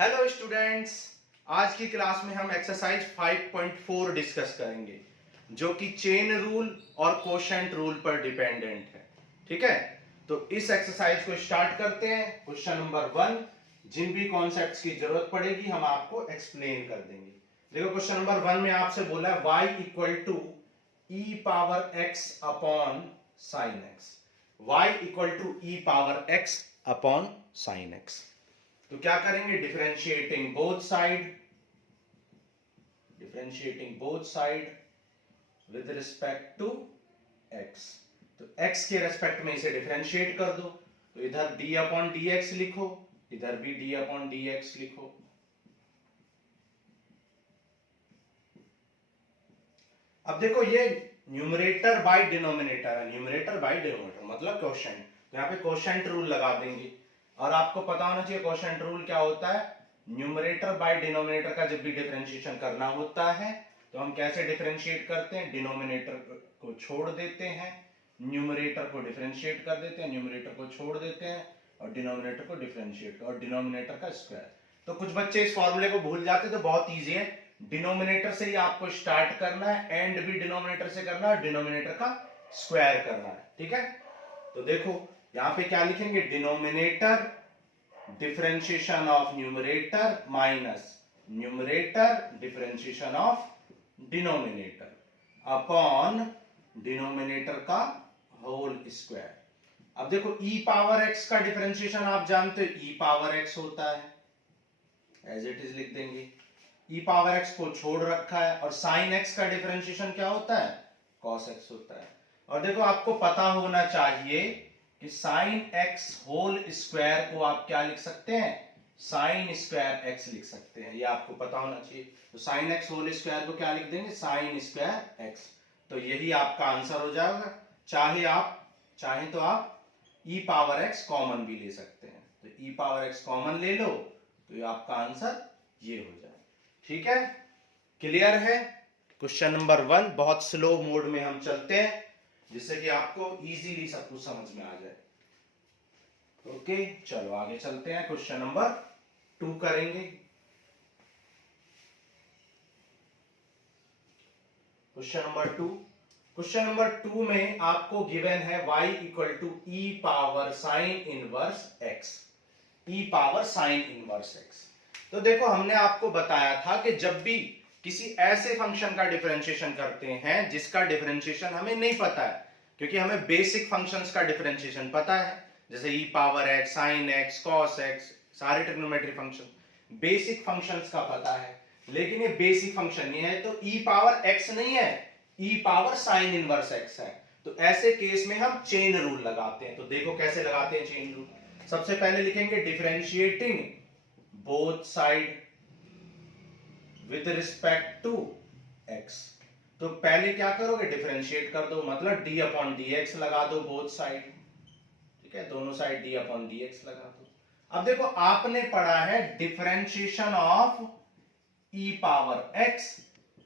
Hello students, आज की class में हम एक्सरसाइज 5.4 डिस्कस करेंगे जो कि चेन रूल और कोशेंट रूल पर डिपेंडेंट है। ठीक है, तो इस एक्सरसाइज को स्टार्ट करते हैं। क्वेश्चन नंबर 1, जिन भी कॉन्सेप्ट्स की जरूरत पड़ेगी हम आपको एक्सप्लेन कर देंगे। देखो, क्वेश्चन नंबर 1 में आपसे बोला है y equal to e power x upon sine x। y equal to e power x upon sine x। तो क्या करेंगे? Differentiating both side with respect to x। तो x के रेस्पेक्ट में इसे डिफरेंशिएट कर दो, तो इधर d अपॉन डी एक्स लिखो, इधर भी d अपॉन डी एक्स लिखो। अब देखो, ये न्यूमरेटर बाय डिनोमिनेटर है। न्यूमरेटर बाय डिनोमिनेटर मतलब क्वोशेंट, तो यहां पे क्वोशेंट रूल लगा देंगे। और आपको पता होना चाहिए क्वोशेंट रूल क्या होता है। न्यूमरेटर बाय डिनोमिनेटर का जब भी डिफरेंशिएशन करना होता है तो हम कैसे डिफरेंशिएट करते हैं? डिनोमिनेटर को छोड़ देते हैं, न्यूमरेटर को डिफरेंशिएट कर देते हैं, न्यूमरेटर को छोड़ देते हैं और डिनोमिनेटर को डिफरेंशिएट और डिनोमिनेटर का स्क्वायर। तो कुछ बच्चे इस फॉर्मूले को भूल जाते हैं, तो बहुत ईजी है। डिनोमिनेटर से ही आपको स्टार्ट करना है, एंड भी डिनोमिनेटर से करना है, डिनोमिनेटर का स्क्वायर करना है। ठीक है, तो देखो यहां पे क्या लिखेंगे? Denominator differentiation of numerator minus numerator differentiation of denominator upon denominator का होल स्क्वायर। अब देखो, e पावर x का डिफरेंशिएशन आप जानते हो, e पावर x होता है, एज इट इज लिख देंगे। e पावर x को छोड़ रखा है, और साइन x का डिफरेंशिएशन क्या होता है? cos x होता है। और देखो, आपको पता होना चाहिए कि साइन x होल स्क्वायर को आप क्या लिख सकते हैं? साइन स्क्वायर x लिख सकते हैं, ये आपको पता होना चाहिए। तो साइन x होल स्क्वायर को क्या लिख देंगे? Sine square x। तो यही आपका आंसर हो जाएगा। चाहे तो आप e पावर x कॉमन भी ले सकते हैं, तो e पावर x कॉमन ले लो तो ये आपका आंसर ये हो जाए। ठीक है, क्लियर है? क्वेश्चन नंबर 1 बहुत स्लो मोड में हम चलते हैं जिससे कि आपको इजीली सब कुछ समझ में आ जाए। ओके, चलो आगे चलते हैं। क्वेश्चन नंबर 2 करेंगे। क्वेश्चन नंबर 2 में आपको गिवन है y equal to e power sine inverse x। E power sine inverse x। तो देखो, हमने आपको बताया था कि जब भी किसी ऐसे फंक्शन का डिफरेंशिएशन करते हैं जिसका डिफरेंशिएशन हमें नहीं पता है, क्योंकि हमें बेसिक फंक्शंस का डिफरेंशिएशन पता है, जैसे e power x, sine x, cos x, सारे ट्रिग्नोमेट्री फंक्शन बेसिक फंक्शंस का पता है। लेकिन ये बेसिक फंक्शन नहीं है, तो ई पावर एक्स नहीं है, e power sine inverse x है। तो ऐसे केस में हम चेन रूल लगाते हैं। तो देखो कैसे लगाते हैं चेन रूल। सबसे पहले लिखेंगे differentiating both side with respect to x। तो पहले क्या करोगे? डिफरेंशिएट कर दो, मतलब d अपॉन डी एक्स लगा दो बोथ साइड। ठीक है, दोनों side d upon D x लगा दो। अब देखो, आपने पढ़ा है differentiation of e power x।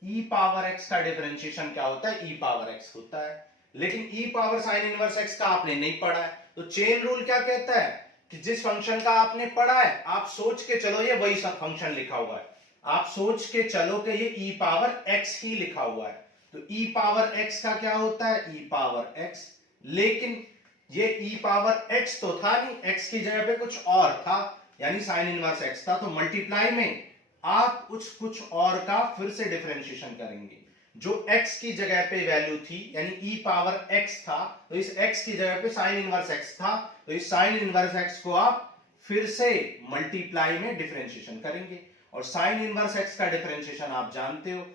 e power x का डिफरेंशिएशन क्या होता है? e पावर x होता है। लेकिन e power sine inverse x का आपने नहीं पढ़ा है। तो चेन रूल क्या कहता है कि जिस फंक्शन का आपने पढ़ा है आप सोच के चलो ये वही फंक्शन लिखा हुआ है, आप सोच के चलो कि ये e पावर x ही लिखा हुआ है। तो e पावर x का क्या होता है? e power x। लेकिन ये e पावर x तो था नहीं, x की जगह पे कुछ और था, यानी साइन इनवर्स x था। तो मल्टीप्लाई में आप कुछ और का फिर से डिफरेंशिएशन करेंगे। जो x की जगह पे वैल्यू थी, यानी e पावर x था, तो इस x की जगह पे साइन इनवर्स x था, तो इस साइन इनवर्स x को आप फिर से मल्टीप्लाई में डिफरेंशिएशन करेंगे। और साइन इनवर्स x का डिफरेंशिएशन आप जानते हो,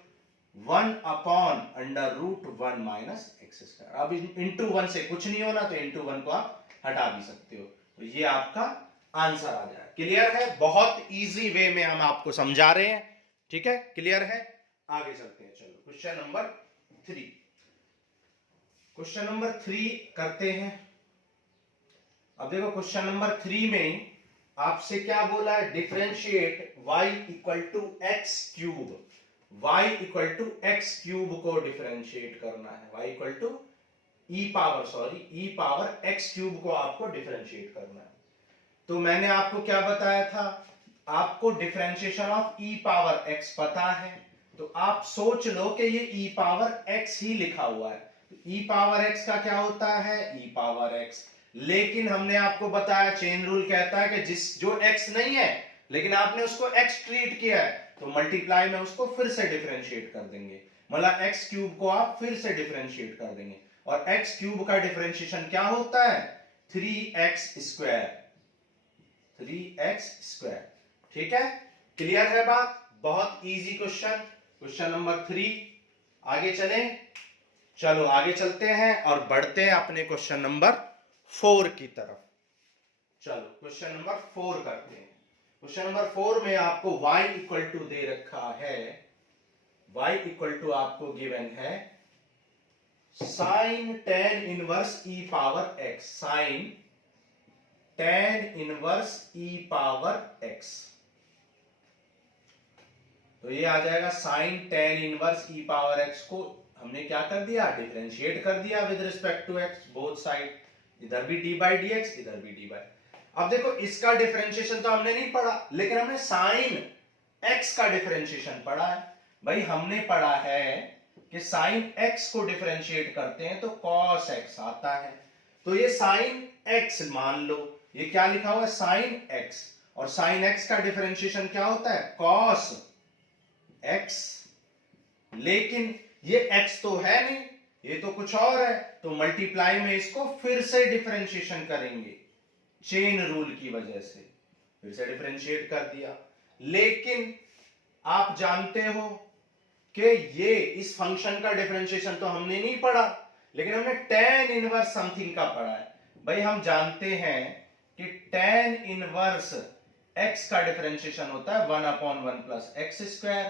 1 upon under root 1 minus x square. अब इंटू 1 से कुछ नहीं होना, तो इंटू 1 को आप हटा भी सकते हो। तो ये आपका आंसर आ जाए। क्लियर है? बहुत इजी वे में हम आपको समझा रहे हैं। ठीक है, क्लियर है? आगे चलते हैं। चलो क्वेश्चन नंबर 3। क्वेश्चन नंबर 3 करते हैं। अब देखो, क्वेश्चन नंबर 3 में आपसे क्या बोला है? Differentiate y equal to x cube. y equal to x cube को डिफरेंशिएट करना है। y equal to e power x cube को आपको डिफरेंशिएट करना है। तो मैंने आपको क्या बताया था? आपको differentiation of E power x पता है, तो आप सोच लो कि ये ई पावर एक्स ही लिखा हुआ है। ई पावर एक्स का क्या होता है, ई पावर एक्स। लेकिन हमने आपको बताया चेन रूल कहता है कि जो एक्स नहीं है लेकिन आपने उसको एक्स ट्रीट किया है, तो मल्टीप्लाई में उसको फिर से डिफरेंशिएट कर देंगे, मतलब एक्स क्यूब को आप फिर से डिफरेंशिएट कर देंगे। और एक्स क्यूब का डिफरेंशिएशन क्या होता है, 3x स्क्वायर, 3x स्क्वायर। ठीक है, क्लियर है बात? बहुत इजी क्वेश्चन, क्वेश्चन नंबर 3। आगे चलें, चलो आगे चलते हैं और बढ़ते हैं अपने क्वेश्चन नंबर 4 की तरफ। चलो क्वेश्चन नंबर 4 करते हैं। क्वेश्चन नंबर 4 में आपको y इक्वल टू दे रखा है, y इक्वल टू आपको गिवन है sine tan inverse e power x, sine tan inverse e power x. तो ये आ जाएगा sine tan inverse e power x को हमने क्या कर दिया, डिफरेंशिएट कर दिया with respect to x, both side, इधर भी डी बाई डी एक्स, इधर भी डी बाई। अब देखो इसका डिफरेंशिएशन तो हमने नहीं पढ़ा, लेकिन हमने साइन एक्स का डिफरेंशिएशन पढ़ा है। भाई हमने पढ़ा है कि साइन एक्स को डिफरेंशिएट करते हैं तो कॉस एक्स आता है। तो ये साइन एक्स मान लो, ये क्या लिखा हुआ है, साइन एक्स, और साइन एक्स का डिफरेंशिएशन क्या होता है, कॉस एक्स। लेकिन ये x तो है नहीं, ये तो कुछ और है, तो मल्टीप्लाई में इसको फिर से डिफरेंशिएशन करेंगे चेन रूल की वजह से, फिर से डिफरेंशिएट कर दिया। लेकिन आप जानते हो कि ये इस फंक्शन का डिफरेंशिएशन तो हमने नहीं पढ़ा, लेकिन हमने टेन इनवर्स समथिंग का पढ़ा है। भाई हम जानते हैं कि टेन इनवर्स x का डिफरेंशिएशन होता है 1/1 प्लस एक्स स्क्वायर।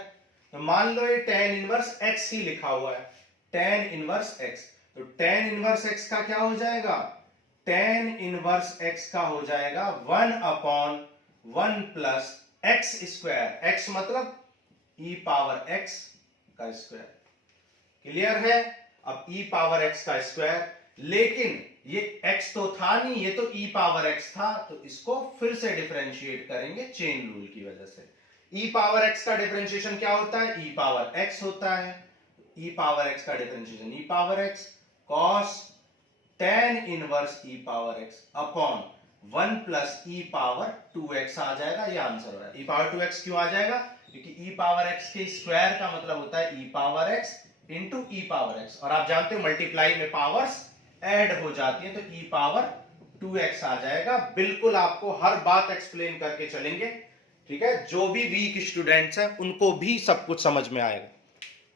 तो मान लो ये टेन इनवर्स x ही लिखा हुआ है, टेन इनवर्स x, तो टेन इनवर्स x का क्या हो जाएगा, टेन इनवर्स x का हो जाएगा 1/1 प्लस एक्स स्क्वायर, x मतलब e पावर x का स्क्वायर। क्लियर है? अब e पावर x का स्क्वायर, लेकिन ये x तो था नहीं, ये तो e पावर x था, तो इसको फिर से डिफरेंशिएट करेंगे चेन रूल की वजह से। e पावर x का डिफरेंशिएशन क्या होता है, e पावर x होता है। e पावर x का differentiation e power x cos tan inverse e power x upon 1 plus e power 2x आ जाएगा। ये आंसर हो रहा है। e पावर 2x क्यों आ जाएगा, क्योंकि e पावर x के स्क्वायर का मतलब होता है e power x into e power x, और आप जानते हो मल्टीप्लाई में पावर्स ऐड हो जाती है, तो e पावर 2x आ जाएगा। बिल्कुल आपको हर बात एक्सप्लेन करके चलेंगे, ठीक है? जो भी वीक स्टूडेंट्स हैं उनको भी सब कुछ समझ में आएगा।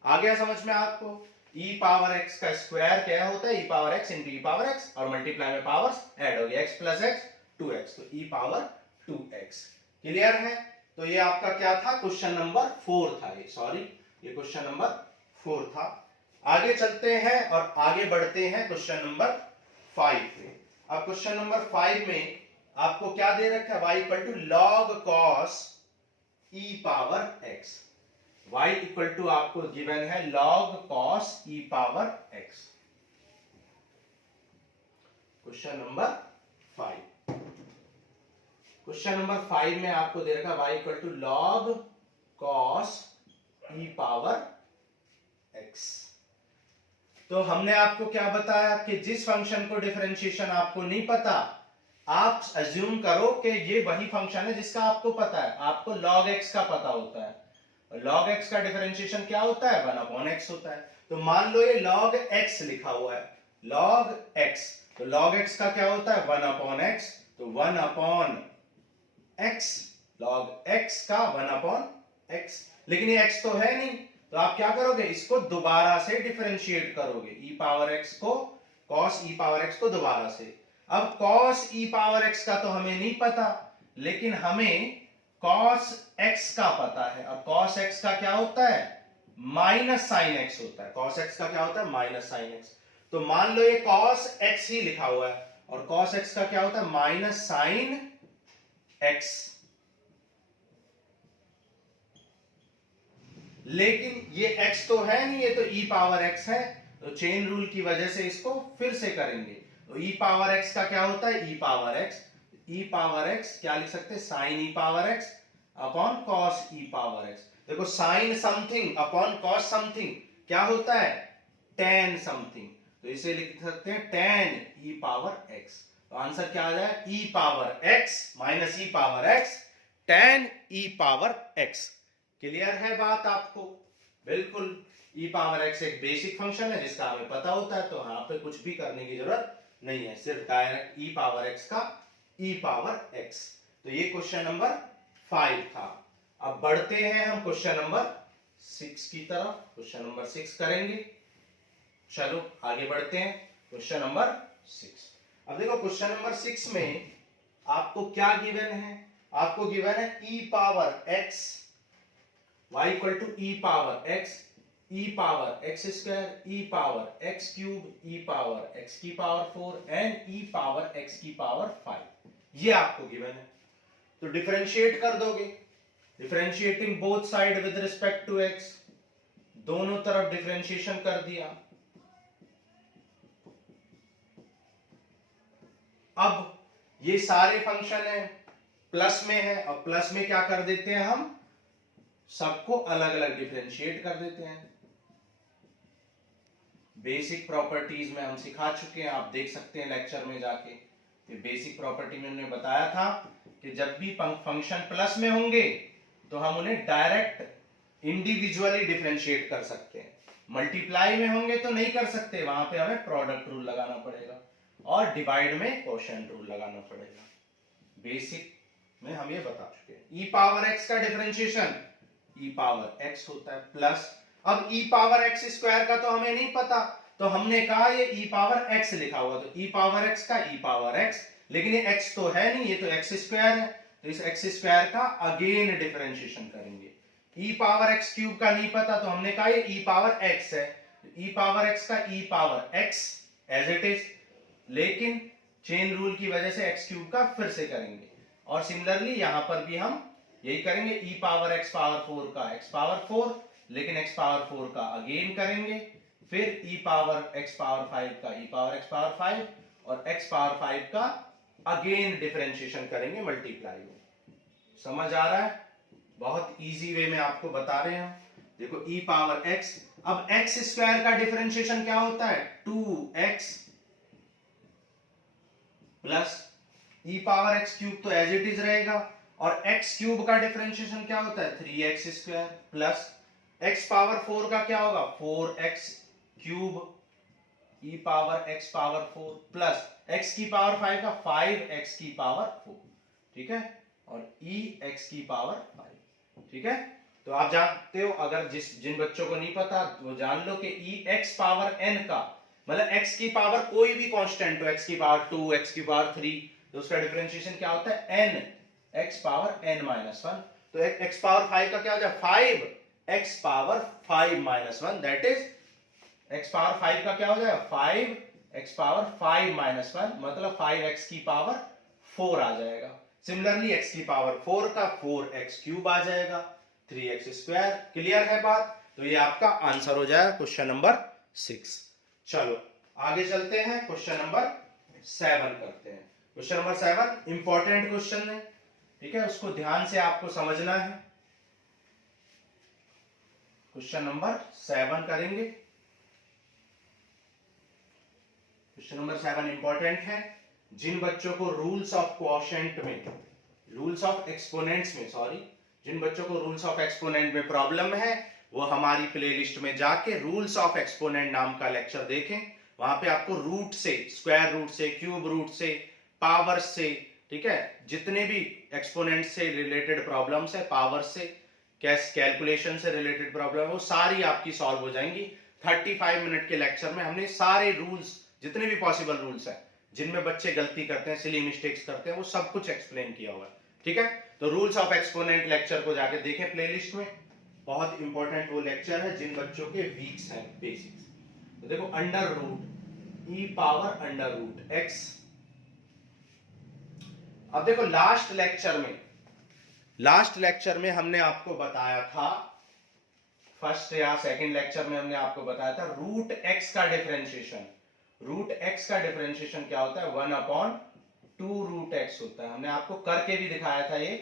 आ गया समझ में आपको? e पावर x का स्क्वायर क्या होता है, e power x into e power x, और मल्टीप्लाई में पावर्स ऐड हो गया, x प्लस x 2x, तो e पावर 2x। क्लियर है? तो ये आपका क्या था, क्वेश्चन नंबर 4 था, ये सॉरी ये क्वेश्चन नंबर 4 था। आगे चलते हैं और आगे बढ़ते हैं क्वेश्चन नंबर 5 पे। अब क्वेश्चन नंबर 5 में आपको क्या दे रखा है, y equal to log cos e power x, y equal to आपको गिवन है log cos e power x। Question number 5, question number 5 में आपको दे रखा है y equal to log cos e power x। तो हमने आपको क्या बताया कि जिस फंक्शन को डिफरेंशिएशन आपको नहीं पता, आप अज्यूम करो कि ये वही फंक्शन है जिसका आपको पता है। आपको log x का पता होता है, log x का डिफरेंशिएशन क्या होता है, 1/x होता है। तो मान लो ये log x लिखा हुआ है, log x, तो log x का क्या होता है, 1/x, तो 1/x, log x का 1/x। लेकिन ये x तो है नहीं, तो आप क्या करोगे, इसको दोबारा से डिफरेंशिएट करोगे, e पावर x को, cos e पावर x को दोबारा से। अब cos e पावर x का तो हमें नहीं पता, लेकिन हमें cos x का पता है। अब cos x का क्या होता है, माइनस साइन x होता है। cos x का क्या होता है, माइनस साइन x। तो मान लो ये cos x ही लिखा हुआ है, और cos x का क्या होता है, माइनस साइन x। लेकिन ये x तो है नहीं, ये तो e पावर x है, तो चेन रूल की वजह से इसको फिर से करेंगे। तो e पावर x का क्या होता है, e power x, e power x क्या लिख सकते हैं, sine e power x upon cos e power x. देखो sine something upon cos something क्या होता है, टेन समथिंग, तो इसे लिख सकते हैं टेन ई पावर एक्स। तो आंसर क्या आ जाए, ई पावर एक्स माइनस ई पावर एक्स टेन ई पावर एक्स। क्लियर है बात आपको? बिल्कुल। ई पावर एक्स एक बेसिक फंक्शन है जिसका हमें पता होता है, तो यहाँ पे कुछ भी करने की जरूरत नहीं है, सिर्फ डायरेक्ट ई पावर एक्स का ई पावर एक्स। तो ये क्वेश्चन नंबर 5 था। अब बढ़ते हैं हम क्वेश्चन नंबर 6 की तरफ। क्वेश्चन नंबर 6 करेंगे। चलो आगे बढ़ते हैं क्वेश्चन नंबर 6। अब देखो क्वेश्चन नंबर 6 में आपको क्या गिवन है, आपको गिवन है e power x y equal to e power x square e power x cube e power x की power 4 and e power x की पावर 5, ये आपको गिवन है। तो डिफरेंशिएट कर दोगे, differentiating both side with respect to x, दोनों तरफ डिफरेंशिएशन कर दिया। अब ये सारे फंक्शन है प्लस में है, और प्लस में क्या कर देते हैं हम, सबको अलग अलग डिफरेंशिएट कर देते हैं। बेसिक प्रॉपर्टीज में हम सिखा चुके हैं, आप देख सकते हैं लेक्चर में जाके। ये बेसिक प्रॉपर्टी में हमने बताया था कि जब भी फंक्शन प्लस में होंगे तो हम उन्हें डायरेक्ट इंडिविजुअली डिफरेंशिएट कर सकते हैं, मल्टीप्लाई में होंगे तो नहीं कर सकते, वहां पे हमें प्रोडक्ट रूल लगाना पड़ेगा, और डिवाइड में क्वोशिएंट रूल लगाना पड़ेगा। बेसिक में हम ये बता चुके हैं। ई पावर एक्स का डिफरेंशिएशन ई पावर एक्स होता है प्लस, अब ई पावर एक्स स्क्वायर का तो हमें नहीं पता, तो हमने कहा ये ई पावर एक्स लिखा हुआ, तो ई पावर एक्स का ई पावर एक्स, लेकिन ये एक्स तो है नहीं, ये तो एक्स स्क्वायर है, तो इस एक्स स्क्वायर का अगेन डिफरेंशिएशन करेंगे। ई पावर एक्स क्यूब का नहीं पता, तो हमने कहा ये ई पावर एक्स है, ई पावर एक्स का e power x as it is, लेकिन चेन रूल की वजह से एक्स क्यूब का फिर से करेंगे। और सिमिलरली यहां पर भी हम यही करेंगे, ई पावर एक्स पावर 4 का एक्स पावर 4, लेकिन एक्स पावर 4 का अगेन करेंगे, फिर ई पावर एक्स पावर 5 का ई पावर एक्स पावर 5, और एक्स पावर 5 का अगेन डिफरेंशिएशन करेंगे मल्टीप्लाई में। समझ आ रहा है? बहुत इजी वे में आपको बता रहे हैं। देखो ई पावर एक्स, अब एक्स स्क्वायर का डिफरेंशिएशन क्या होता है, 2x plus e power x cube तो एज इट इज रहेगा, और एक्स क्यूब का डिफरेंशिएशन क्या होता है 3x square plus x power 4 का क्या होगा 4x cube e power x power 4 plus x की पावर 5 का 5x की पावर 4, ठीक है, और ई एक्स की पावर 5, ठीक है। तो आप जानते हो, अगर जिन बच्चों को नहीं पता वो जान लो कि ई एक्स पावर n का मतलब x की पावर कोई भी कांस्टेंट हो, x की पावर 2, x की पावर 3, तो उसका डिफरेंशिएशन क्या होता है n x power n minus 1, तो x पावर 5 का क्या हो जाए 5x power 5 minus 1, that is x power 5 का क्या हो जाएगा 5x पावर 5 माइनस 1, मतलब 5x की पावर 4 आ जाएगा। सिमिलरली x की पावर 4 का 4x क्यूब आ जाएगा, 3x स्क्वायर। क्लियर है बात? तो ये आपका आंसर हो जाएगा क्वेश्चन नंबर 6। चलो आगे चलते हैं, क्वेश्चन नंबर 7 करते हैं। क्वेश्चन नंबर 7 इंपॉर्टेंट क्वेश्चन है, ठीक है, उसको ध्यान से आपको समझना है। क्वेश्चन नंबर 7 करेंगे। क्वेश्चन नंबर 7 इंपॉर्टेंट है। जिन बच्चों को रूल्स ऑफ क्वोशिएंट में, रूल्स ऑफ एक्सपोनेंट्स में, सॉरी, जिन बच्चों को रूल्स ऑफ एक्सपोनेंट में प्रॉब्लम है वो हमारी प्लेलिस्ट में जाके रूल्स ऑफ एक्सपोनेंट नाम का लेक्चर देखें। वहां पे आपको रूट से, स्क्वायर रूट से, क्यूब रूट से, पावर से, ठीक है, जितने भी एक्सपोनेंट से रिलेटेड प्रॉब्लम्स है, पावर से, कैलकुलेशन से रिलेटेड प्रॉब्लम, वो सारी आपकी सॉल्व हो जाएंगी। 35 मिनट के लेक्चर में हमने सारे रूल्स, जितने भी पॉसिबल रूल्स हैं जिनमें बच्चे गलती करते हैं, सिली मिस्टेक्स करते हैं, वो सब कुछ एक्सप्लेन किया हुआ है, ठीक है। तो रूल्स ऑफ एक्सपोनेंट लेक्चर को जाके देखें प्लेलिस्ट में, बहुत इंपॉर्टेंट वो लेक्चर है जिन बच्चों के वीक्स हैं, बेसिक्स। तो देखो अंडर रूट ई पावर अंडर रूट एक्स। अब देखो लास्ट लेक्चर में हमने आपको बताया था, फर्स्ट या सेकंड लेक्चर में हमने आपको बताया था रूट एक्स का डिफरेंशिएशन। रूट एक्स का डिफरेंशिएशन क्या होता है 1/2 रूट एक्स होता है। हमने आपको करके भी दिखाया था ये,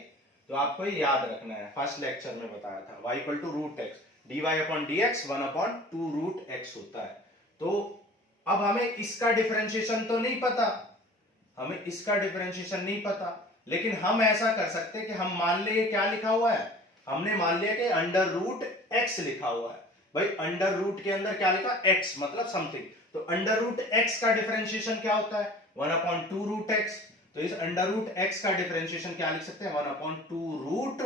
तो आपको ये याद रखना है, फर्स्ट लेक्चर में बताया था y equal to root x dy upon dx 1/2 root x होता है। तो अब हमें इसका डिफरेंशिएशन तो नहीं पता, हमें इसका डिफरेंशिएशन नहीं पता, लेकिन हम ऐसा कर सकते हैं कि हम मान ले क्या लिखा हुआ है, हमने मान लिया कि अंडर रूट एक्स लिखा हुआ है। भाई अंडर रूट के अंदर क्या लिखा, एक्स मतलब समथिंग, तो अंडर रूट एक्स का डिफरेंशिएशन क्या होता है 1/2 रूट एक्स। तो इस अंडर रूट एक्स का डिफरेंशिएशन क्या लिख सकते हैं 1/2 रूट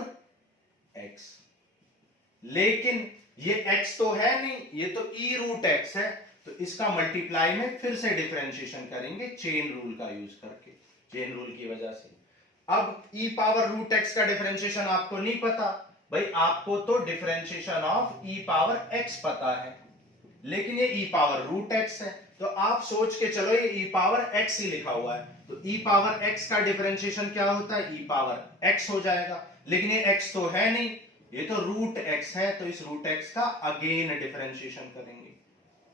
एक्स। लेकिन ये x तो है नहीं, ये तो e रूट एक्स है, तो इसका मल्टीप्लाई में फिर से डिफरेंशिएशन करेंगे चेन रूल का यूज करके, चेन रूल की वजह से। अब e पावर रूट एक्स का डिफरेंशिएशन आपको नहीं पता, भाई आपको तो differentiation of e power x पता है, लेकिन ये e पावर रूट एक्स है, तो आप सोच के चलो ये e पावर x ही लिखा हुआ है, तो e पावर x का डिफरेंशिएशन क्या होता है, e पावर x हो जाएगा, लेकिन ये x तो है नहीं, ये तो रूट x है, तो इस रूट x का अगेन डिफरेंशिएशन करेंगे,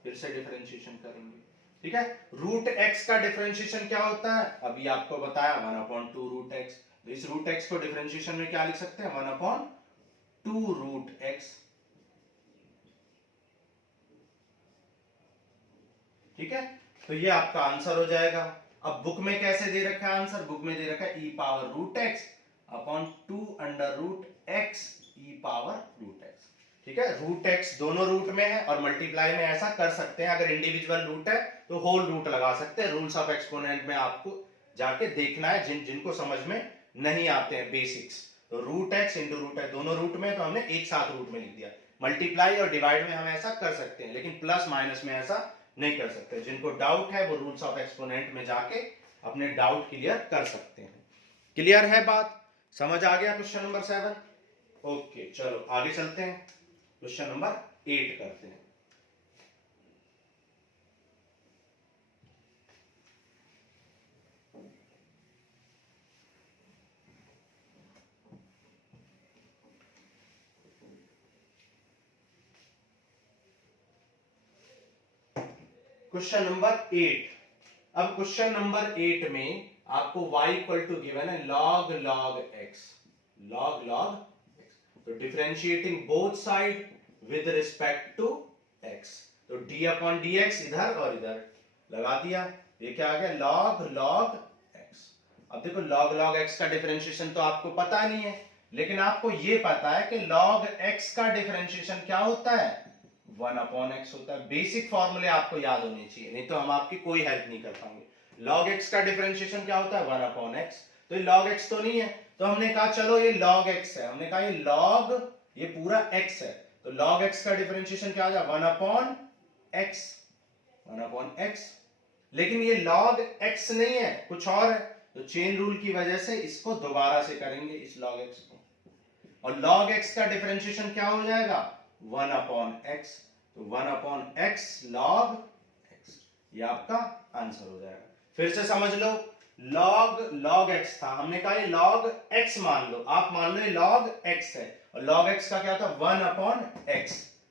फिर से डिफरेंशिएशन करेंगे, ठीक है। रूट x का डिफरेंशिएशन क्या होता है, अभी आपको बताया 1/2 रूट x, तो इस रूट x को डिफरेंशिएशन में क्या लिख सकते हैं 1/2 रूट x, ठीक है। तो ये आपका आंसर हो जाएगा। अब बुक में कैसे दे रखा है आंसर, बुक में दे रखा है e power root x upon 2 under root x e power root x, ठीक है। रूट x दोनों रूट में है और मल्टीप्लाई में ऐसा कर सकते हैं, अगर इंडिविजुअल रूट है तो होल रूट लगा सकते हैं। रूल्स ऑफ एक्सपोनेंट में आपको जाके देखना है, जिनको समझ में नहीं आते हैं बेसिक्स, तो रूट x इंटू रूट है दोनों रूट में, तो हमने एक साथ रूट में लिख दिया। मल्टीप्लाई और डिवाइड में हम ऐसा कर सकते हैं, लेकिन प्लस माइनस में ऐसा नहीं कर सकते। जिनको डाउट है वो रूल्स ऑफ एक्सपोनेंट में जाके अपने डाउट क्लियर कर सकते हैं। क्लियर है बात, समझ आ गया क्वेश्चन नंबर 7? ओके चलो आगे चलते हैं, क्वेश्चन नंबर 8 करते हैं। Question number 8। अब क्वेश्चन नंबर 8 में आपको y इक्वल टू गिवन है log x, log x, तो differentiating both side with respect to x, तो d अपॉन dx इधर और इधर लगा दिया, ये क्या आ गया log x। अब देखो log x का डिफरेंशिएशन तो आपको पता नहीं है, लेकिन आपको ये पता है कि log x का डिफरेंशिएशन क्या होता है 1/x होता है। बेसिक फॉर्मूले आपको याद होने चाहिए, नहीं तो हम आपकी कोई हेल्प नहीं कर पाएंगे। log x का डिफरेंशिएशन क्या होता है 1/x, तो ये log x तो नहीं है, तो हमने कहा चलो ये log x है, हमने कहा ये log ये पूरा x है, तो log x का डिफरेंशिएशन क्या आ जाए 1/x, 1/x। लेकिन ये log x नहीं है, कुछ और है, तो चेन रूल की वजह से इसको दोबारा से करेंगे इस log x को, और log x का डिफरेंशिएशन क्या हो जाएगा 1/x, तो 1/x log x, ये आपका आंसर हो जाएगा। फिर से समझ लो, log x था, हमने कहा ये log x मान लो, आप मान लो ये log x है, और log x का क्या था 1/x,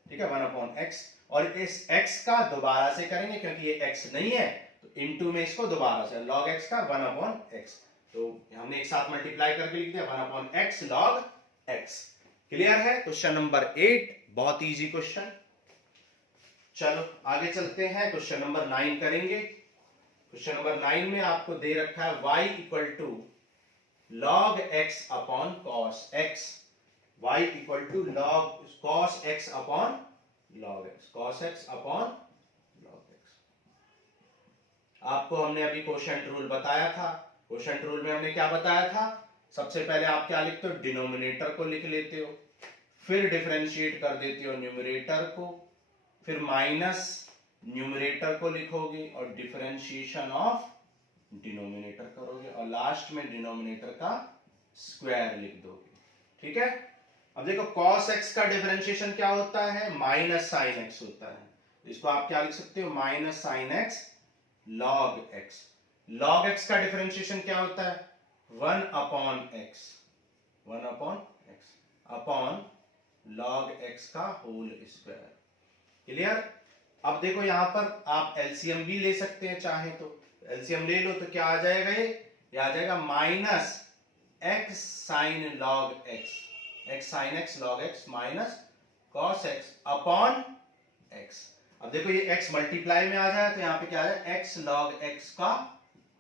ठीक है 1/x, और इस x का दोबारा से करेंगे क्योंकि ये x नहीं है, तो इनटू में इसको दोबारा से log x का 1/x, तो हमने एक साथ मल्टीप्लाई करके लिख दिया 1/x log x। क्लियर है? क्वेश्चन नंबर 8 बहुत इजी क्वेश्चन। चलो आगे चलते हैं, क्वेश्चन नंबर 9 करेंगे। क्वेश्चन नंबर 9 में आपको दे रखा है y equal to log x upon cos x, y equal to log cos x upon log x, cos x upon log x। आपको हमने अभी क्वोशिएंट रूल बताया था, क्वोशिएंट रूल में हमने क्या बताया था, सबसे पहले आप क्या लिखते हो, डिनोमिनेटर को लिख लेते हो, फिर डिफरेंशिएट कर देते हो न्यूमरेटर को, फिर माइनस न्यूमरेटर को लिखोगे और डिफरेंशिएशन ऑफ डिनोमिनेटर करोगे, और लास्ट में डिनोमिनेटर का स्क्वायर लिख दोगे, ठीक है। अब देखो cos x का डिफरेंशिएशन क्या होता है माइनस साइन x होता है, इसको आप क्या लिख सकते हो minus sine x log x। log x का डिफरेंशिएशन क्या होता है 1/x, 1/x upon log x का होल स्क्वायर। क्लियर? अब देखो यहां पर आप एलसीएम भी ले सकते हैं चाहे तो, एलसीएम ले लो तो क्या आ जाएगा, ये आ जाएगा minus x sine log x, x sine x log x minus cos x upon x। अब देखो ये x मल्टीप्लाई में आ जाए तो यहाँ पे क्या है, x log x का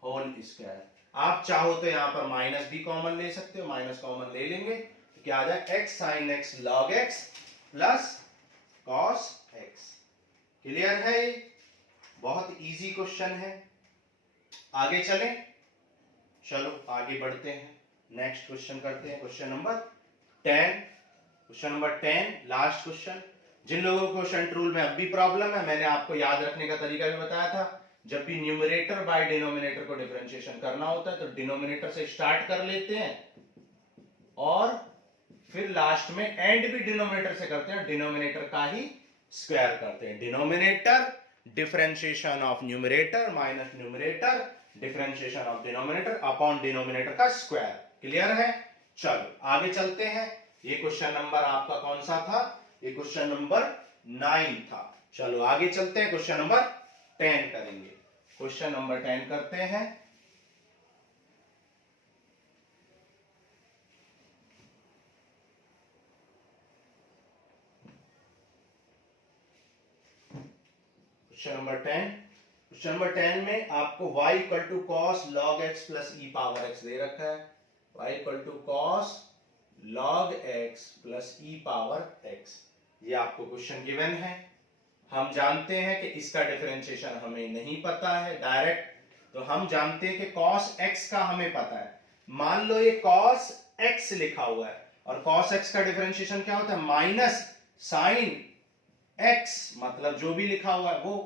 होल स्क्वायर। आप चाहो तो यहाँ पर माइनस भी कॉमन ले सकते हो, माइनस कॉमन ले लेंगे तो क्या आ जाए, x sine x log x plus cos x। Clear है? ये बहुत इजी क्वेश्चन है। आगे चलें, चलो आगे बढ़ते हैं, नेक्स्ट क्वेश्चन करते हैं, question number 10। Question number 10 last question. जिन लोगों को क्वेश्चन रूल में अब भी प्रॉब्लम है, मैंने आपको याद रखने का तरीका भी बताया था। जब भी न्यूमरेटर बाय डिनोमिनेटर को डिफरेंशिएशन करना होता है तो डिनोमिनेटर से स्टार्ट कर लेते हैं और फिर लास्ट में एंड भी डिनोमिनेटर से करते हैं, डिनोमिनेटर का ही स्क्वायर करते हैं। Denominator differentiation of numerator minus numerator differentiation of denominator upon denominator का स्क्वायर। क्लियर है? चलो आगे चलते हैं। ये क्वेश्चन नंबर आपका कौन सा था? ये क्वेश्चन नंबर 9 था। चलो आगे चलते हैं, क्वेश्चन नंबर 10 करेंगे। क्वेश्चन नंबर 10 करते हैं। क्वेश्चन नंबर 10, क्वेश्चन नंबर 10 में आपको y equal to cos log x plus e power x दे रखा है। y equal to cos log x plus e power x, ये आपको क्वेश्चन गिवन है। हम जानते हैं कि इसका डिफरेंशिएशन हमें नहीं पता है डायरेक्ट, तो हम जानते हैं कि cos x का हमें पता है। मान लो ये cos x लिखा हुआ है और cos x का डिफरेंशिएशन क्या होता है, माइनस साइन x, मतलब जो भी लिखा हुआ है वो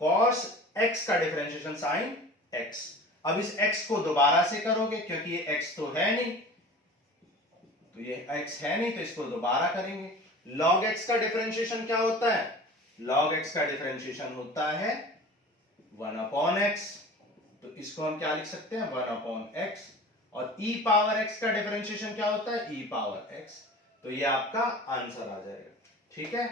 cos x का डिफरेंशिएशन साइन x। अब इस x को दोबारा से करोगे क्योंकि ये x तो है नहीं, तो ये x है नहीं तो इसको दोबारा करेंगे। log x का डिफरेंशिएशन क्या होता है, log x का डिफरेंशिएशन होता है 1 अपॉन x, तो इसको हम क्या लिख सकते हैं 1 अपॉन x। और e पावर x का डिफरेंशिएशन क्या होता है, e पावर x, तो ये आपका आंसर आ जाएगा। ठीक है?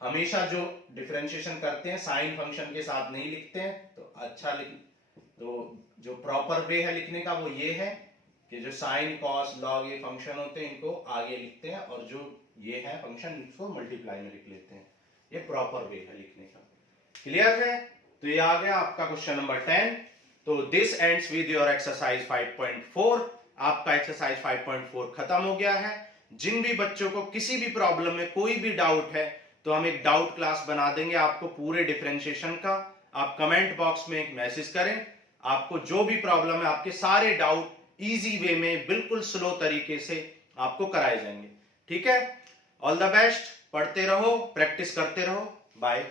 हमेशा जो डिफरेंशिएशन करते हैं साइन फंक्शन के साथ नहीं लिखते हैं, तो अच्छा लिख, तो जो प्रॉपर वे है लिखने का वो ये है कि जो साइन कॉस लॉग ये फंक्शन होते हैं इनको आगे लिखते हैं और जो ये है फंक्शन इसको मल्टीप्लाई में लिख लेते हैं। ये प्रॉपर वे है लिखने का। क्लियर है? तो ये आ गया आपका क्वेश्चन नंबर 10। तो this ends with your exercise 5.4। आपका एक्सरसाइज 5.4 खत्म हो गया है। जिन भी बच्चों को किसी भी प्रॉब्लम में कोई भी डाउट है तो हम एक डाउट क्लास बना देंगे आपको पूरे डिफरेंशिएशन का। आप कमेंट बॉक्स में एक मैसेज करें, आपको जो भी प्रॉब्लम है आपके सारे डाउट इजी वे में बिल्कुल स्लो तरीके से आपको कराए जाएंगे। ठीक है? ऑल द बेस्ट, पढ़ते रहो, प्रैक्टिस करते रहो। बाय।